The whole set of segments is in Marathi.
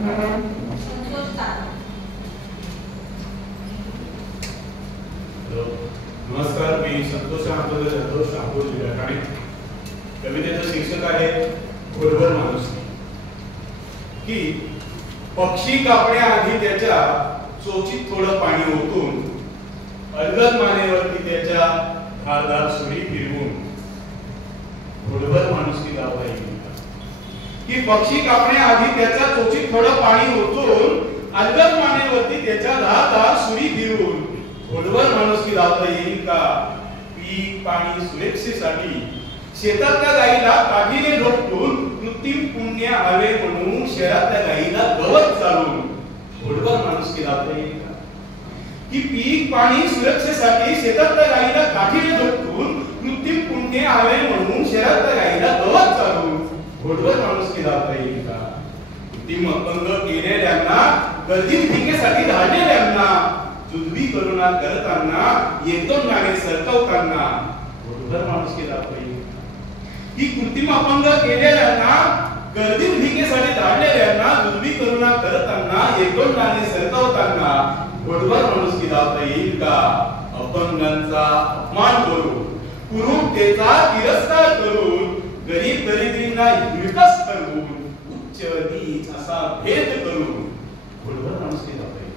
नमस्कार, मी संतोष शाहपूर ठाणे. कवितेचं शीर्षक आहे खोलवर माणूस. की पक्षी कापण्याआधी त्याच्या चोचीत थोडं पाणी ओतून अलगद मानेवरती त्याच्या धारदार सुरी फिरवून खोलवर माणुसकी लावता येईल. की पक्षी कापण्याआधी त्याच्या चोचीत थोडं पाणी ओतून अलगद मानेवरती त्याच्या धारदार सुरी फिरवून खोलवर माणुसकी लावता येईल का? पीक पाणी सुरक्षेसाठी शेतातल्या गाईला काठीने झोपटून कृत्रिम पुण्य हवे म्हणून शहरातल्या गाईला गवत चालून खोलवर माणुसकी लावता येईल का? की पीक पाणी सुरक्षेसाठी शेतातल्या गाईला काठीने झोपटून कृत्रिम पुण्य हवे म्हणून शहरातल्या गाईला गवत चालून खोलवर माणुसकी लावता येईल का? कृत्रिम अपंग केलेल्यांना गर्दीत भिकेसाठी धाडलेल्यांना जुजबी करुणा करताना एक दोन गाणे सरकवताना खोलवर माणुसकी लावता येईल. ही कृत्रिम अपंग केलेल्यांना गर्दीत भिकेसाठी धाडलेल्यांना जुजबी करुणा करताना एक दोन गाणे सरकवताना खोलवर माणुसकी लावता येईल का? अपंगांचा अपमान करून कुरूपतेचा तिरस्कार करून गरीब गरिबींना हिळकस ठरवून उच्च नीच असा भेद करून खोलवर माणुसकी लावता येईल.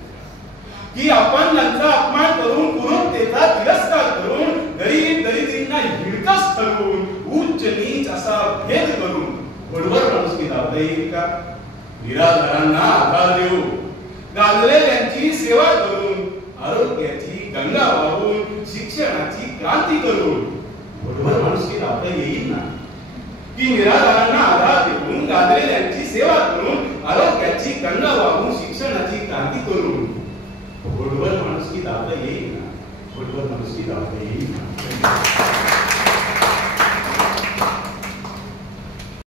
की अपंगांचा अपमान करून कुरूपतेचा तिरस्कार करून गरीब गरिबींना हिळकस ठरवून उच्च नीच असा भेद करून खोलवर माणुसकी लावता येईल का? निराधारांना आधार देऊ गांजलेल्यांची सेवा करून आरोग्याची गंगा वाहून शिक्षणाची क्रांती करून खोलवर माणुसकी लावता येईल ना? की निराधारांना आधार देऊन गांजलेल्यांची सेवा करून आरोग्याची गंगा वाहून शिक्षणाची क्रांती करून खोलवर माणुसकी लावता येईल ना? खोलवर माणुसकी लावता येईल ना?